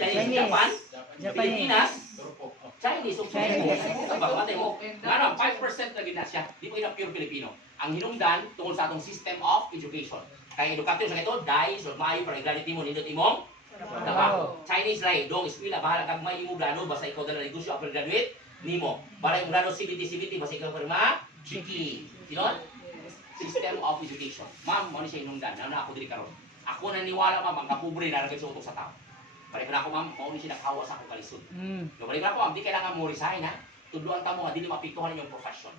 Chinese, Japan, Pilipinas, Chinese, o Chinese. Matay mo. Nga 5% na gina siya. Di po yun ang pure Filipino. Ang hinungdan tungkol sa atong system of education. Kaya edukatiyo sa ito, dahil so maayo para i-graduate mo, nindot imong trabaho. Chinese ray, dong eskwela, bahala kag may imong grado, basta ikaw dala negosyo after graduate, nimo. Para imong grado CBT, basta ikaw pirma, chiki. Sinon? System of education. Ma'am, mo ni siya hinungdan. Na ako diri karon. Ako naniwala ma'am, ang kapobre na nagay sa utok sa tao. Balik na ako ma'am, mao ni siya nakawa sa akong kalisod. No, balik na ako ma'am, di kailangan mo resign ha. Tudloan ta mo nga dili mapiktuhan inyong profession.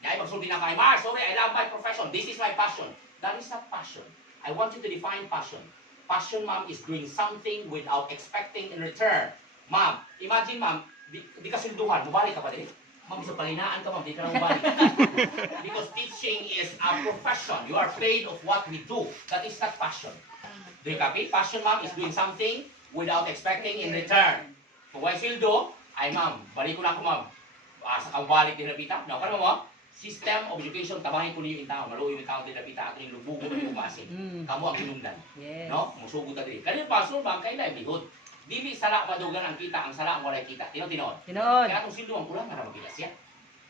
Kaya pagsulti na kay Mar, sorry, I love my profession. This is my passion. That is not passion. I want you to define passion. Passion, ma'am, is doing something without expecting in return. Ma'am, imagine ma'am, di ka sunduhan, mubalik ka pa din. Ma'am, sa palinaan ka ma'am, di ka na mubalik. Because teaching is a profession. You are paid of what we do. That is not passion. Do you copy? Passion, ma'am, is doing something without expecting in return. Kung may sweldo, ay ma'am, balik ko na ako ma'am. Sa kabalik din napita. No, karamo mo, system of education, tabahin ko niyo yung tao. Maluoy yung tao din napita, ato yung lubugo ng umasin. Kamu ang hinungdan. No? Musugot na din. Kanina pa, so bang kay livelihood. Dili sala madugan ang kita, ang sala ang walay kita. Tinood. Kaya atong sildo ang kulang na magkita siya.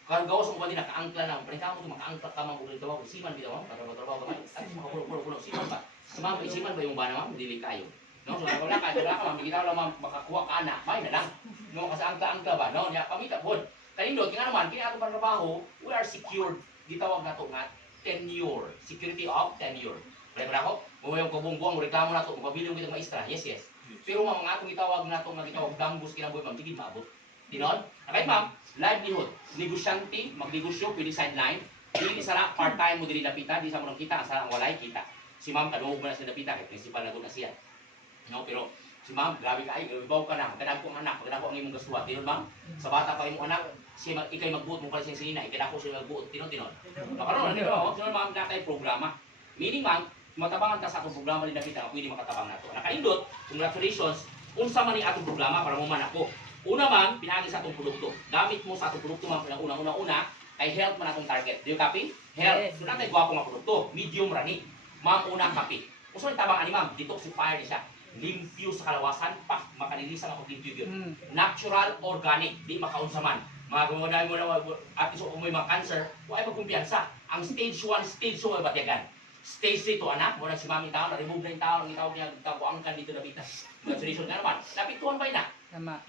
Kung gawas mo ba din nakaangkla na, paling kamo makaangkla ka mga ulit daw, siman bitaw, trabaho ka. At makapulo siman ba? Siman ba yung bana ma'am? Dili kayo. No, so wala ka ma'am, bigitaw lang ma'am, makakuha ka anak, may na lang. No, kasi angkla ba? No, niya pamita pod. Kanindot, kaya naman, kaya ato trabaho, we are secured. Gitawag na ito nga, tenure. Security of tenure. Wala ba ako? Kung yung kabungbuang, reklamo na ito, kung pabiling kitang maestra, yes. Pero mga atong itawag na ito, gitawag dambus, kinaboy, ma'am, tigid maabot. Dinon? Nakait ma'am, livelihood. Negosyante, magnegosyo, pwede sideline. Hindi sara, part-time mo din napita, di sa mo nang kita, ang sara ang walay kita. Si ma'am, kaduhog mo na sa napita, kaya principal na ito na siya. No, pero si ma'am, grabe ka ay, ibaw ka na, magkadako ang anak, magkadako ang imong gastuwa. Dinon ma'am, sa bata pa imong anak, ikay magbuot mo pala siyang sinina, ikadako siya magbuot. Tinon. Nakaroon na nito, dinon ma'am, na tayo programa. Meaning ma'am, matabangan ka sa atong programa din nakita nga pwede makatabang na ito. Nakaindot, congratulations, unsa man ni atong programa para mo man ako. Una ma'am, pinagi sa atong produkto. Gamit mo sa atong produkto ma'am, una, ay health man atong target. Do you copy? Health. So natin gwapo nga produkto, medium rani. Ma'am, una copy. Kung saan tabang ani ma'am, detoxifier ni siya. Limpyo sa kalawasan, makanilisan ako limpyo yun. Natural, organic, di makaunsa man. Mga gumaday mo na, at iso kung may mga cancer, huwag ay magkumpiyansa. Ang stage 1, stage 2 ay batyagan. Stage 3 to anak, muna si mami tao, na-remove na yung tao, ang itawag niya, tabuangkan dito na bita. Congratulations nga naman. Napituan ba na?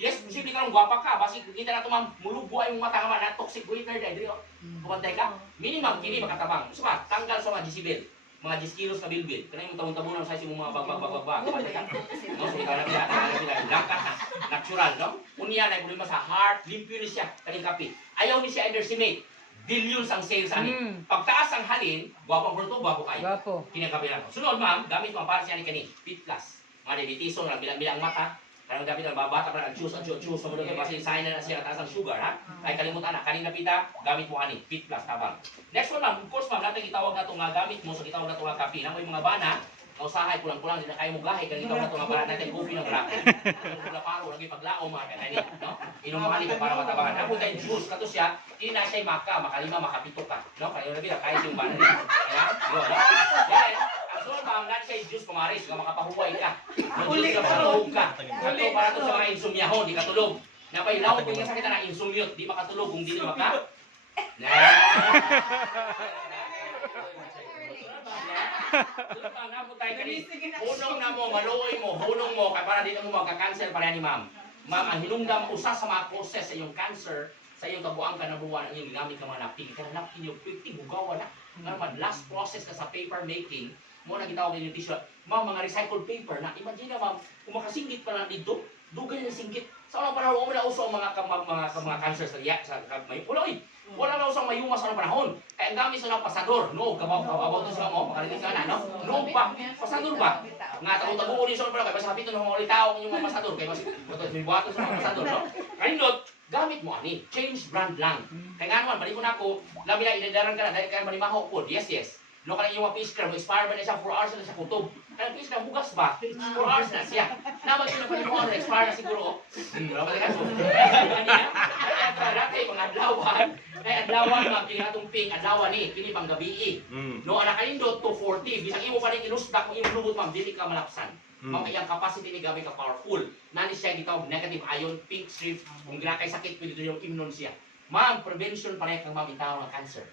Yes, posible ka lang gwapa ka, basi kita na ito ma'am, mulugwa yung mata nga man, na toxic waiter dahil dito. Kumantay ka, minimum, kini makatabang. So ba, tanggal sa mga decibel. Mga 10 kilos na bilbil. Kaya yung tabon-tabon ng size yung mga bagbag. Kumantay ka. No, so ikaw na pila, langkat na. Natural, no? Unya na, kung sa heart, limpyo ni siya, kaning kape. Ayaw ni siya underestimate. Billions ang sales ani. Pagtaas ang halin, gwapong produkto, gwapo kayo. Kinakapi lang. Sunod ma'am, gamit mo ang para siya ni kani, Fit Plus. Mga diabeteson, bilang mata. Karang gamit ang babata para choose. So mo doon kasi sign na siya taas ang sugar ha. Ay kalimutan na, kanina pita, gamit mo ani, Fit Plus tabang. Next one ma'am, of course ma'am, natin itawag na ito nga gamit mo sa gitawag na ito nga kape. Na mo yung mga bana, kausahay kulang-kulang din na kayo mo gahe kaya ito na ito nga bana natin coffee ng grabe. Kung paro lagi paglao mga kanina, no? Inumali ka para matabangan. Ako tayo juice kato siya, hindi na siya makalima, makapito ka, no? Kaya lagi na kahit yung bana niya. Ayan, yun, no? Then, ang sunod ma'am, natin siya juice pumaris, nga makapahuway ka. Juice ka makatulog ka. Kato para to sa mga insomniahon, di katulog. Napailaw ko yung sakit na insomniot, di makatulog kung di maka. Hunong na mo, maluoy mo, hunong mo, kaya para di na mo magka-cancer para ni ma'am. Ma'am, ang hinungdam, usa sa mga causes sa iyong cancer, sa iyong kabuang kanabuan, ang iyong ginamit ka mga napig, ka na napig yung pwede, bugawa na. Ngayon, last process ka sa paper making, mo na gitawag yung tissue. Ma'am, mga recycled paper na, imagine na ma'am, kung makasinggit pa lang dito, dugay na singgit. Sa unang panahon, wala uso ang mga cancer sa may puloy. Wala na usang mayuma sa panahon. Kaya ang gamit sa mga pasador. No, kabaw to sila mo, makarinig ka na, no? No ba? Pasador ba? Nga, tago-tago rin sa mga kasi hapito ng mga ulitaw ang inyong mga pasador. Kaya may buhato sa mga pasador, no? Kaindot, gamit mo ani. Change brand lang. Kaya nga naman, balik ko na ako, labi na inadaran ka na, dahil kaya manimaho po. Yes. No, kanang yung fish crab, expire ba na siya 4 hours na siya kutob. Kanang fish crab, bugas ba? 4 hours na siya. Naman yun na mo, expire na siguro. Wala ba ka so? Dati, mga adlawan. Kaya adlawan, mga kinatong ping, adlawan ni, kini pang gabi. No, anak kayo 240. Bisang imo pa rin ilusdak, kung imo lubot, ma'am, dili ka malapsan. Mao kay ang capacity ni gabi ka powerful. Nani siya gitawag negative ion pink strip kung gira kay sakit pwede yung immune siya. Ma'am, prevention pareha kang mabitaw ng cancer.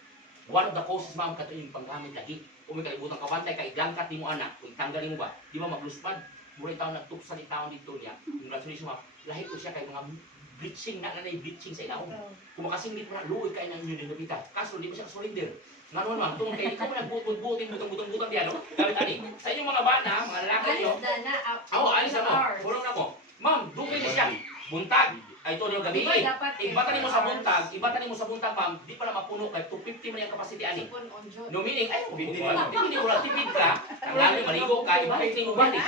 One of the causes ma'am kato yung panggamit lagi. Kung may kalibutan ka bantay kay gangkat nimo anak, kung tanggalin mo ba, di ba magluspad? Mura taon nagtuksa ni taon dito niya. Congratulations ma'am. Lahi ko siya kay mga bleaching na bleaching sa ilaw. Kung makasingit mo na luoy kay nang yun yung kaso di mo siya surrender. Nga naman ma'am, tungkol kayo, ikaw mo nagbutong-buting, butong-butong diyan, no? Gamit-ani. Sa inyong mga bana, mga lalaki nyo, alis na mo, pulong na mo. Ma'am, dukay na siya. Buntag, ay ito yung gabi. Ibatan mo sa buntag, ma'am, di pala mapuno kay 250 man yung capacity ani. No meaning, ay, hindi mo lang tipid ka, ang lalo maligo ka, ibalik na yung balik.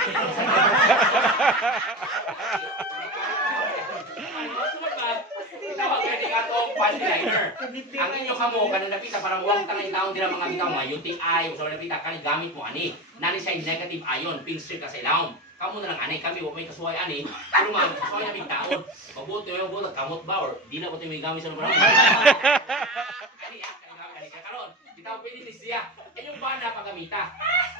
Tawag ka nga itong panty liner. Ang inyo kamo, kanang napita, parang huwag tanay taong dila mga bitaw, mga UTI, o sa mga napita, kanang gamit mo ani. Nani siya negative ion, pink strip ka sa ilawom. Kamo na lang ani, kami, huwag may kasuway ani. Pero ma'am, kasuway na bigtaon. Mabuti yung buto, kamot ba, or di na ko ito may gamit sa naman. Kani, karon, bitaw pwede ni siya. Kanyang bana pagamita.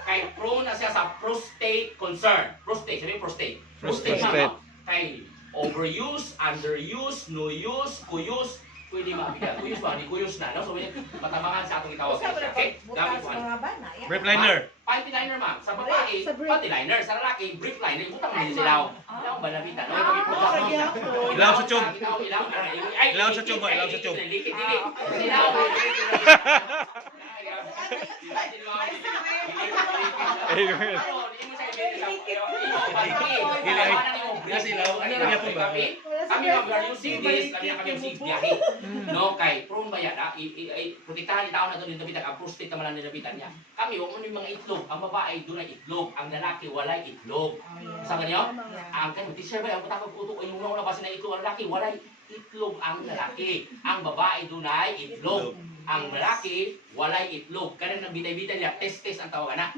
Kay prone na siya sa prostate concern. Prostate, sabi prostate. Prostate siya, no? Kay overuse, underuse, no use, kuyus, pwede makapita. Kuyus ba? Di kuyus na, no? So, matabangan sa atong itawag. Okay? Gamit mo. Brief liner. Panty liner, ma'am. Sa babae, panty liner. Sa lalaki, brief liner. Butang mo silaw. Ilaw ba napita? Ilaw sa tube. Ilaw. Ilaw sa tube, ilaw sa tube. Likit-likit. Ilaw. Kami mag using this, kami using biyahe. No, kay prone ba yan? Protektahan ni tao na ito din nabitan, ang prostate naman ang ninabitan niya. Kami, huwag mo yung mga itlog. Ang babae, doon ay itlog. Ang lalaki, walay itlog. Sa ganyan? Ang kayo, t-shirt ba, ang patapag puto, o yung una ba na itlog, ang lalaki, walay itlog ang lalaki. Ang babae, doon ay itlog. Ang lalaki, walay itlog. Kanang nabitay-bitay niya, test-test ang tawag na.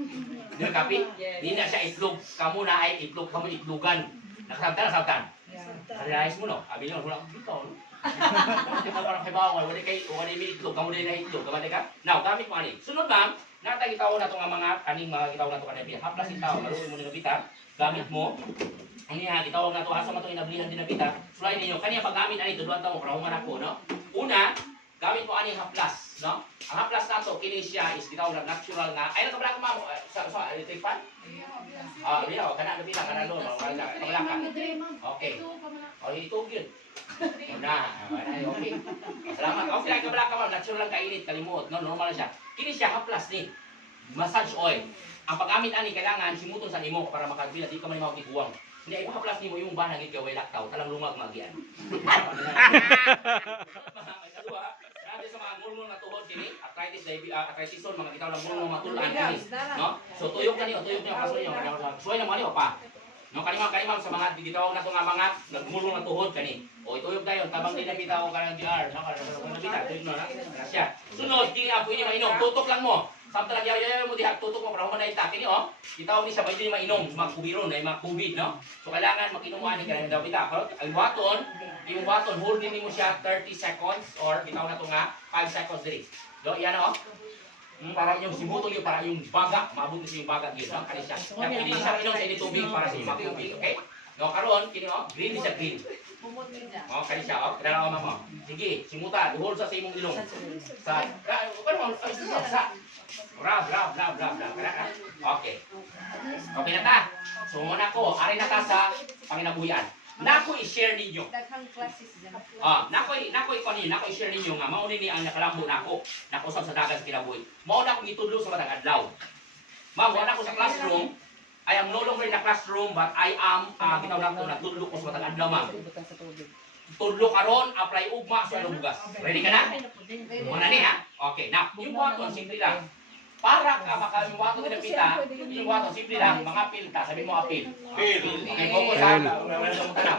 Di ba, kapi? Hindi na siya itlog. Kamu na ay itlog, kamu itlogan. Nakasabtan. Realize mo, no? Abi nyo, wala akong dito, no? Parang kay bawal, wala may itlog, kamu na itlog. Kamali ka? Now, gamit mo ani. Sunod, ma'am, natagitaw na ito nga mga kaning mga gitaw na ito kanina. Haplas itaw, maluin mo nilabita. Gamit mo. Ang niya, gitawag na ito, asa mo itong inablihan din nabita. Sulay ninyo, kaniya paggamit ani, tuduan ito, karahuman ako, no? Una, gamit mo ani haplas, no? Ang haplas na ito, kini siya is gitawag na natural nga. Ay, nakabala ko, ma'am, sa electric fan? Hindi na, kana nabita, kana doon, nakabala ka. Okay. O, ito yun. Una, okay. Salamat. Okay, lang kabala ka, ma'am, natural lang kainit, kalimot, no? Normal na siya. Kini siya haplas ni massage oil. Ang paggamit ani kailangan simuton sa nimo para makabila di ka man mao tiguang. Hindi ay haplas nimo imong banang gid kay laktaw talang lumag magian. Grabe sa mga mulmul na tuhod kini, arthritis, arthritis mga bitaw lang mulmul matulan kini, no? So tuyok na kaso niyo. Suway na mo ani pa. No, kanimang sa mga digitawag na ito nga mga nagmulong na tuhod kani. O ituyog dayon, tabang din nabitaw ka ng GR. No, nabita, tuyog na siya. Sunod, kini apo ini mainom, tutok lang mo. Samtang yaw mo diha, tutok mo para human na ita. Kini o, gitawag ni sa pwede ni mainom, mga kubiron, mga kubid, no? So kailangan makinuman ni kanang dabita. Pero ang waton, hold din mo siya 30 seconds or gitawag na ito nga 5 seconds diri. Do, yan o. Para yung simuto niyo, para yung baga, maabot niyo yung baga yun, no? Kani siya. Kaya pwede siya inom sa tubig para sa mga tubig, okay? No, karon kini o, green is a green. O, kani siya, o, kailangan mo mo. Sige, simuta, hold sa imong ilong. Sa, Rab. Okay. Okay na ta. So, muna ko, ari na ta sa panginabuhian. Nako i-share ninyo. Nako i-share ninyo nga mao ni ang nakalambo nako. Nako sa dagat sa kinabuhi. Mao na akong gitudlo sa matag adlaw. Mao wala ko sa classroom. I am no longer in the classroom but I am gitaw nako natudlo ko sa matag adlaw, ma'am. Tudlo karon, apply ugma sa lugas. Ready ka na? Muna ni ha. Okay, now, yung button simple lang. Para ka yung button pinapita, yung button simple lang, mga apil ta, sabi mo apil. Okay, focus ha.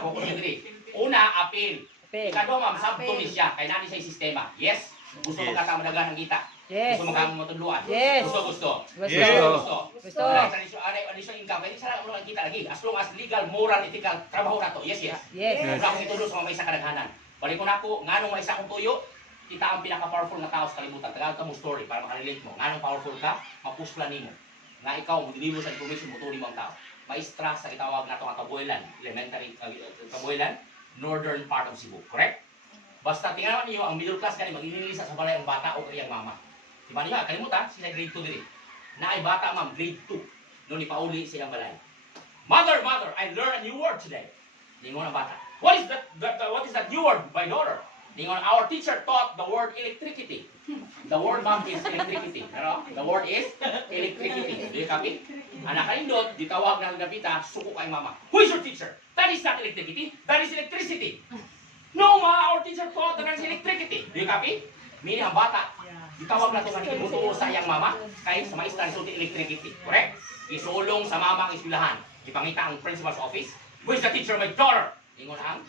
Focus yung diri. Una, apil. Ikado, ma'am, sabto ni siya, kaya nani siya yung sistema. Yes? Gusto magkatamadagan ng kita? Yes. Gusto magkamatudluan? Yes. Gusto. Gusto. Additional income, pwede sa lang ang kita lagi. As long as legal, moral, ethical, trabaho na to. Yes. Wala akong itulong sa mga may isa kadaghanan. Balik ko na ako, nga nung may isa akong tuyo, kita ang pinaka-powerful na tao sa kalibutan. Tagalog ka mo story para makarelate mo. Nga nung powerful ka, mapuslan nimo. Nga ikaw, mo deliver sa information mo, tuloy mo ang tao. maestra sa gitawag nato nga Kabuilan, elementary Kabuilan, northern part of Cebu, correct? Basta tingnan niyo ang middle class kani mag-inilisa sa balay ang bata o iyang mama. Di ba niya kalimutan sila grade 2 diri. Naay bata ma'am grade 2 no ni pauli sa iyang balay. Mother, I learned a new word today. Ningon ang bata. What is that new word, my daughter? Ningon, our teacher taught the word electricity. The word ma'am is electricity. Pero the word is electricity. Do you copy? Anak kanindot, ditawag ng gabita, suko kay mama. Who is your teacher? That is not electricity. That is electricity. No ma, our teacher taught that is electricity. Do you copy? Meaning ang bata, ditawag na ito nga imutuo sa iyang mama, kay sa maestra nisuti electricity. Correct? Isulong sa mama ang eskwelahan. Ipangita ang principal's office. Who is the teacher? My daughter. Ingon ang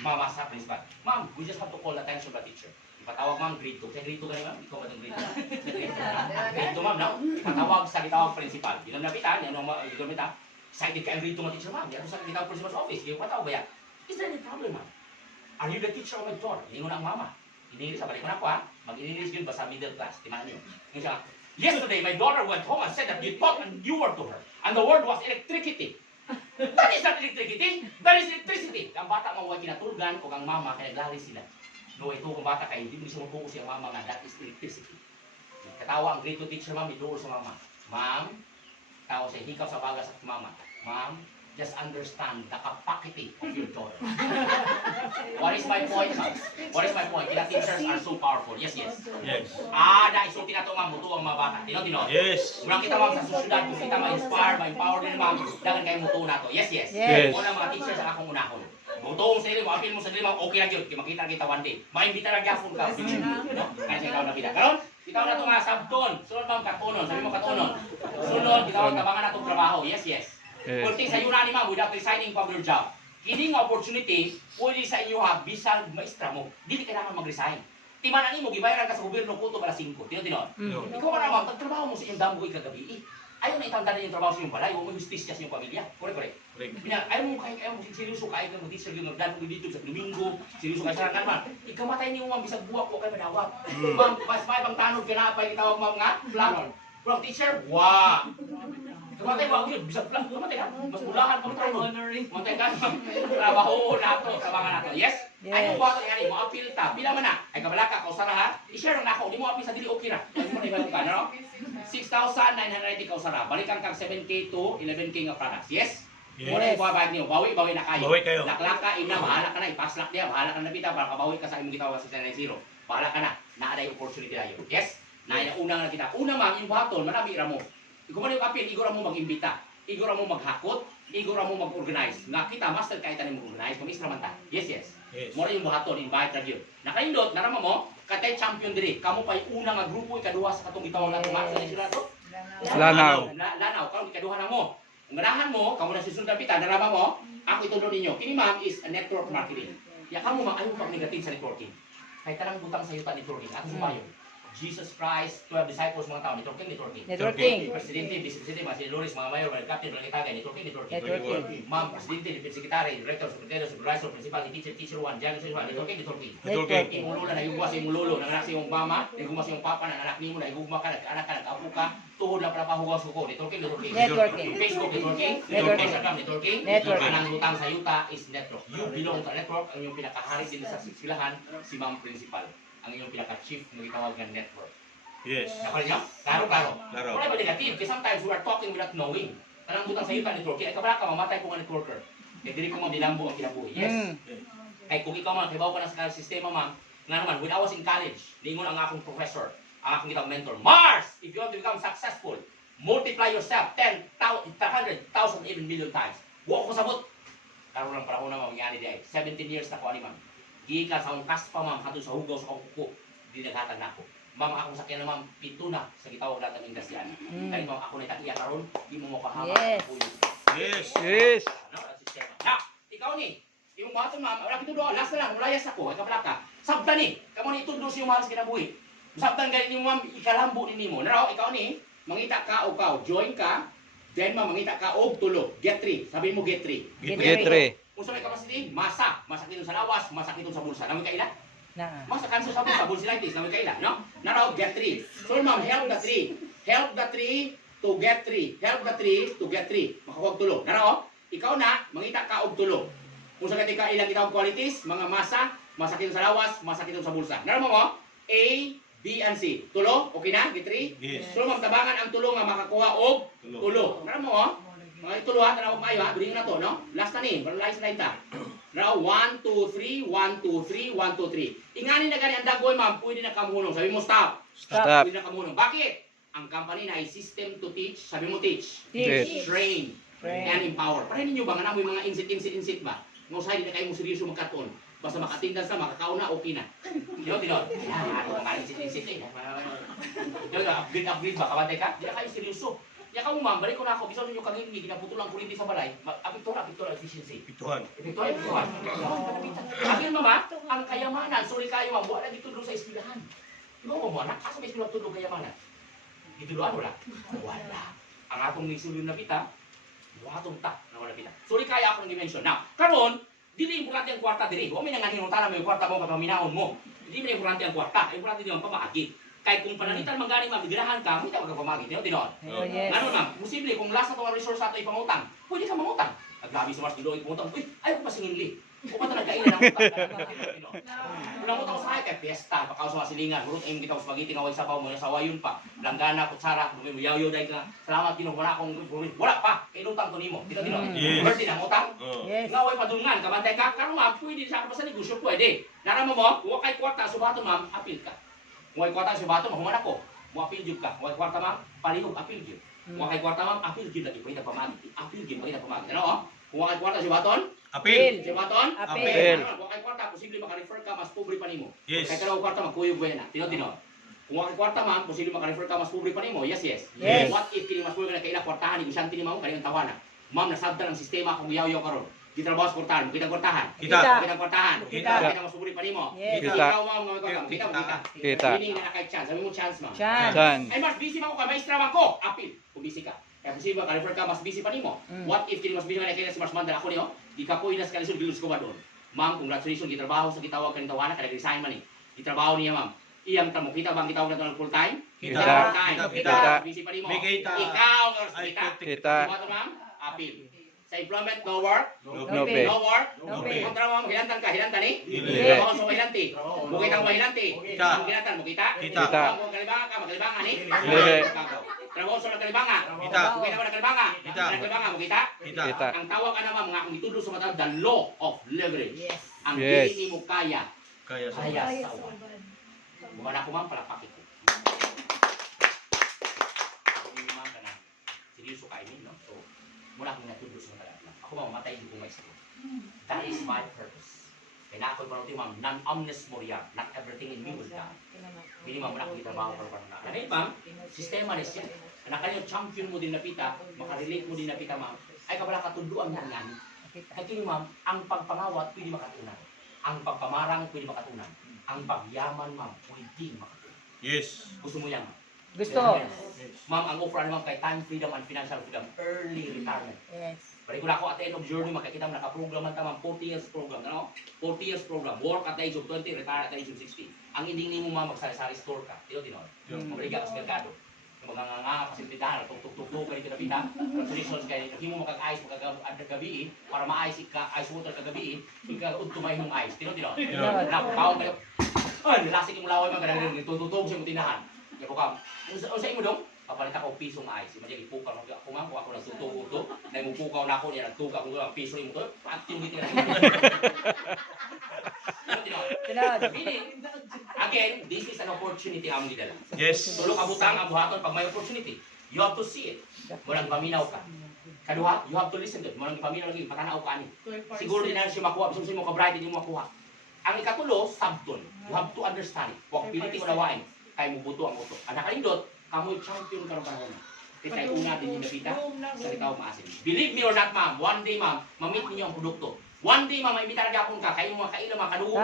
mama sa principal. Ma'am, we just have to call attention to the teacher. Ipatawag ma'am, grade 2. Kaya grade 2 ka rin ma'am? Ikaw ba itong grade 2? Grade 2 ma'am, no? Ipatawag sa gitawag principal. Yun ang napitan, yan ang gamitan. Excited ka ang grade 2 mga teacher ma'am. Yan sa gitawag principal's office. Yung patawag ba yan? Is there any problem ma'am? Are you the teacher of my daughter? Ingon ang mama. In-English, balik mo na ako ha. Mag-in-English yun basta middle class. Timahan nyo. Yung siya, yesterday, my daughter went home and said that you taught a new word to her. And the word was electricity. That is not electricity. That is electricity. Ang bata mo huwag kinatulgan o ang mama kaya naglari sila. No, ito kung bata kayo, hindi mo siya mapukus yung mama nga, that is electricity. Katawa ang grade 2 teacher, ma'am, idoor sa mama. Ma'am, tao siya, hikaw sa baga sa mama. Ma'am, just understand the capacity of your daughter. What is my point, ma'am? What is my point? Kaya teachers are so powerful. Yes, yes. Yes. Naisulti na ito, ma'am, mutuwang mga bata. Tino. Yes. Murang kita, ma'am, sa susunod, kung kita ma-inspire, ma-empower din, ma'am, dagan kayo mutuwa na ito. Yes, yes. Yes. Una mga teachers ang akong unahon. Mutuwang sa mo, apil mo sa ma'am, okay lang yun. Makita kita one day. Maimbita lang yapon ka. No? Kaya siya ikaw na pila. Karon, ikaw na ito nga, sabton. Sunod, ma'am, katunon. Sabi mo katunon. Sunod, ikaw ang tabangan na itong trabaho. Yes, yes. Kunting sa iyo na ni ma'am without resigning from your job. Kini nga opportunity, pwede sa inyo ha, bisag maestra mo, dili kailangan mag-resign. Timanan nimo gibayaran ka sa gobyerno kuto para 5. Tino. Ikaw man naman, pagtrabaho mo sa iyong damgo ikagabi. Ayaw na itanda yung trabaho sa iyong balay, o may justisya sa iyong pamilya. Correct. Ayaw mo seryoso kayo ng mag-teacher yung nagdaan mo dito sa Domingo, seryoso kayo sa rangan man. Ikamatay niyo ma'am, bisag buwak ko kayo manawag. Ma'am, mas may bang tanod ka na, pa itawag ma'am nga, flag. Wrong teacher, wow! Kamatay mo, bisag flag, kamatay ka. Mas bulahan pa ito. Kamatay ka, trabaho na ito, trabaho na ito. Yes? Ay, kung ba ito yan, mo appeal ta. Pila man na, ay kabalaka, kausara ha. I-share lang ako, di mo appeal sa dili, okay na. Ay mo na ibang ka, no? 6,990 kausara. Balikan kang 7K to 11K nga products. Yes? Muna yung babayad niyo, bawi na kayo. Bawi kayo. Laklaka, ina, bahala ka na, ipaslak niya, bahala ka na bita, para kabawi ka sa imong gitawag sa 690. Bahala ka na, naaday opportunity na yun. Yes? Una nga kita. Una ma'am, yung baton, manami ra mo. Ikaw man yung appeal, igura mo mag-imbita, igura mo maghakot, igura mo mag-organize. Nga kita, master kahit tayo mag-organize, kung isra man ta. Yes. Mura yung buhaton, invite review. Nakaindot, narama mo, katay champion diri. Kamu pa yung una nga grupo, ikaduha sa katong itawag na tumat sa sila to? Lanaw, karon ikaduha na mo. Ang ganahan mo, kamu na susunod na pita, narama mo, ako itundo ninyo. Kini ma'am is a network marketing. Ya kamu ma'am, ayaw pag negative sa networking. Kahit tarang butang sa yuta networking, ato sa bayo. Jesus Christ, 12 disciples mga tao, networking. Presidente, vice-presidente, mga senadores, mga mayor, mga captain, mga itagay, networking. Ma'am, presidente, defense secretary, director, secretary, supervisor, principal, teacher 1, general secretary, networking. Imong lolo, nagugma sa imong lolo, nanganak sa imong mama, nagugma sa imong papa, nanganak nimo, nagugma ka, nag-anak ka, nag-apo ka, tuhod lang para pahugaw sa ko, networking. Facebook, networking. Instagram, networking. Anang lutang sa yuta is network. You belong to network, ang iyong pinakahari din sa silahan, si ma'am principal. Ang iyong pinaka-chief na itawag ng network. Yes. Nakal niyo? Klaro. Wala ba negative? Kasi sometimes we are talking without knowing. Tanang butang sa iyo ka network. Kaya kabala ka, mamatay ko nga networker. Kaya dili ko dilambo ang kinabuhi. Yes. Kaya kung ikaw man, kibaw ka na sa sistema ma'am, nga naman, when I was in college, lingon ang akong professor, ang akong kitang mentor, Mars, if you want to become successful, multiply yourself 10,000, 100,000, even million times. Huwag ko sabot. Karoon lang para una mangyari di ay. 17 years na ko ani ma'am. Gikan sa akong kaspa ma'am, hatun sa hugaw sa kuko, di naghatag na ako. Ma'am, akong sakyan na ma'am, pito na sa gitawag lahat ng industriyan. Kaya ma'am, ako na itakiya karon, di mo makahama. Yes. Now, ikaw ni, yung bato ma'am, wala kito doon, last na lang, mulayas ako, ay kapalaka. Sabtan ni, kamo ni itundo sa iyong mahal sa kinabuhi. Sabtan ganit ni mo ma'am, ikalambo ni mo. Naraw, ikaw ni, mangita ka o kao, join ka, then ma'am, mangita ka o tulo, get 3. Sabihin mo get 3. Get 3. Kung sa may capacity, masakit sa lawas, masakit sa bulsa. Namin kaila? Na. Masa kanso sa bulsa like this, namin kaila, no? Naraw, get 3. So ma'am, help the 3. Help the 3 to get 3. Help the 3 to get 3. Makakuha og tulo. Naro, ikaw na mangita ka og tulo. Kung sa katika ilang itawag qualities, mga masa, masakit sa lawas, masakit sa bulsa. Naro mo? A, B, and C. Tulo, okay na? Get 3? Yes. So magtabangan ang tulo nga makakuha og Tulo. tulo. Naro mo? Mga tulo ha, tanaw kayo ha. Dili na to, no? Last na ni, para lies na ita. Naro, 1, 2, 3, 1, 2, 3, 1, 2, 3. Ingani na gani ang dagoy, ma'am, pwede na kamunong. Sabi mo, stop. Stop. Pwede na kamunong. Bakit? Ang company na ay system to teach. Sabi mo, teach. Yes. Train. And empower. Para ninyo ba, nga namoy mga insit ba? Nga usahay, di na kayo mo seryoso magkaton. Basta makatindas na, makakauna, okay na. Tino. Yan, ako mga insit eh. Tino, upgrade ba? Kabantay ka? Di na kayo seryoso. Ya ka mo ma'am, balik ko na ako. Bisa ninyo kangin, ginaputo lang kurinti sa balay. Apiktura efficiency. Pituhan. Epektuhan. Akin mama, ang kayamanan, sorry kayo ma'am, wala dito doon sa eskwelahan. Di ba mo, anak, asa may eskwelahan tulong kayamanan? Dito doon, wala. Wala. Ang atong nisulim na pita, atong tak na wala pita. Sorry kaya ako ng dimension. Now, karon, dili importante ang kwarta diri. Huwag may nanganinutala mo yung kwarta mo kapaminaon mo. Hindi mo importante ang kwarta. Importante din ang pamaagi. Kahit kung panalitan man gani ma'am, biglahan ka, hindi ka magpamagi. Tinon. Oh, Ano ma'am, posible kung last na itong resource sa ito ipangutang, pwede ka mangutang. Naglabi sa Mars, biloy pangutang, uy, ayaw ko pasinginli. O pa talaga kailan ang utang. Unang utang sa kay piyesta, pakaw sa masilingan, murot ayong kita spaghetti nga way sabaw mo sa wayon pa. Langgana, kutsara, yayo dai ka. Salamat Ginoo wala akong wala pa. Kay utang to nimo. Tino. Yes. Birthday ang utang. Oh. Yes. Nga way padulngan, kabantay ka, karon ma'am, pwede sa sa negosyo pwede. Naramo mo, wa kay kwarta subato ma'am, apil ka. Wa kay kwarta subato mahuman ako. Wa apil jud ka. Wa kay kwarta ma'am, palihog apil jud. Wa kay kwarta ma'am, apil jud lagi pwede pamagi. Apil jud pwede pamagi. Ano? Kung wa kay kwarta subaton, Apil. subaton, Apil. Wa kay kwarta posible maka-refer ka mas pobre pa nimo. Yes. Kay kalaw kwarta magkuyog ba na. Tino. Kung wa kay kwarta ma'am, posible maka-refer ka mas pobre pa nimo. Yes. Yes. What if kini mas pobre ka kaila kwartahan ni bisanti ni ma'am kani ang tawana. Ma'am nasabtan ang sistema kung yaw karon. Di trabaho sa kwartahan, kita kwartahan. Kita. Kita kwartahan. Kita. Kita mas pobre pa nimo. Yes. Kita. Kita. Ikaw ma'am, kita. Kita. Meaning na kay chance. Sabi mo chance ma'am. Chan. Chan. Ay mas busy man ko kay maestra man ko. Apil. Kung busy ka. Kaya posible ka-refer ka mas busy pa nimo. What if kini mas busy man kay si Mars Mandal ako niyo? Di ka po inas kalisod gilos ko ba doon. Ma'am, congratulations gitrabaho sa kitawag kan tawana kada resign man ni. Gitrabaho niya ma'am. Iyang tamo kita bang kitawag na to full time? Kita. Full time. Kita. Busy pa nimo. May kita. Ikaw ang Ay, kita. kita. Sumato ma'am. Apil. Sa employment no work. No pay. No work. No pay. Kung trabaho mo hilantan ka, hilantan ni? Dili. Trabaho sa hilanti. Bukit ang hilanti. Kita. Ang ginatan mo kita. Kita. Kung kalibangan ka, magkalibangan ni? Dili. Trabaho sa nagkalibangan. Kita. Bukit na mo nagkalibangan. Kita. Nagkalibangan mo kita. Kita. Kita. Ang tawag ka naman mga kung itudlo sa mata the law of leverage. Yes. Ang Yes. dili mo kaya. Kaya sa Kaya sa uwan. Bukan ako ma'am, palapakit ko. Ako yung mga ganang seryoso ka no? So, mula akong natudlo sa mata. Ako mamamatay din kung may sakit. That is my purpose. Kaya na ako parang ma'am, non-omnis moria. Not everything in me will die. Bini ma'am, muna akong itrabaho para parang na. Ano ma'am? Sistema na siya. Anak kanyo champion mo din napita, makarelate mo din napita ma'am. Ay kabala katunduan nga nga. Kaya kini ma'am, ang pagpangawat pwede makatunan. Ang pagpamarang pwede makatunan. Ang pagyaman ma'am, pwede makatunan. Yes. Gusto mo yan ma'am? Gusto. Ma'am, ang offer naman kay time freedom and financial freedom, early retirement. Yes. Balik ko na ako at the end of journey, makikita mo nakaprogram man tamang 40 years program. Ano? 40 years program. Work at the age of 20, retire at the age of 60. Ang ending mo ma'am, magsari-sari store ka. Tino. Mabriga ka sa merkado. Yung mga nga kasilpidahan, tuk-tuk-tuk ka dito na pita. Solutions kayo, hindi mo makag-ice, makag-gabi, para ma-ice ka, ice water kagabi, ikaw udtumay ng ice. Tino. Nakakaon kayo. Ay, nilasik yung laway mga ganang tututog siya mo tinahan. Kaya po ka, sa imo dong, kapalit ako pisong ice. Imagine, ipukaw na ako ma'am, kung ako nagtutugo, na imupukaw na ako, niya nagtuga ko ang piso imo to, pati yung dito na. Tinod. Meaning, again, this is an opportunity ang gidala. Yes. Tulog abutang ang buhaton pag may opportunity. You have to see it. Walang paminaw ka. Kaduha, you have to listen to it. Walang paminaw lagi, patanaw ka ani. Siguro din na siya makuha, bisan mo ka-bright, hindi mo makuha. Ang ikatulo, subton. You have to understand it. Huwag piliti ko nawain. Kaya mo buto ang uto. Ang nakalindot, kamoy champion ka ng panahon. Kita'y una din yung napita sa ikaw maasin. Believe me or not, ma'am, one day, ma'am, mamit ninyo ang produkto. One day, ma'am, may imbita na ka, kayo mga kailan, mga kanuho,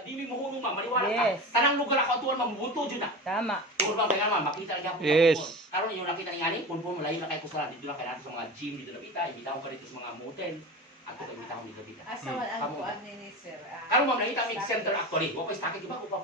di mo muhulong, ma'am, maniwala ka. Yes. Tanang lugar ako atuan, ma'am, buto dyan na. Tama. Tungkol bang kaya ma'am, makita na gapon. Yes. Karon yung nakita ni ani, punpun layo na kay kusala dito lang kay natin sa mga gym dito na bita, ibitaw ka dito sa mga motel. Ako kay ibitaw dito bita. Asa wala ang kuan ni sir. Karon ma'am, nakita ang center actually. Wa ko istakit di ba ko pa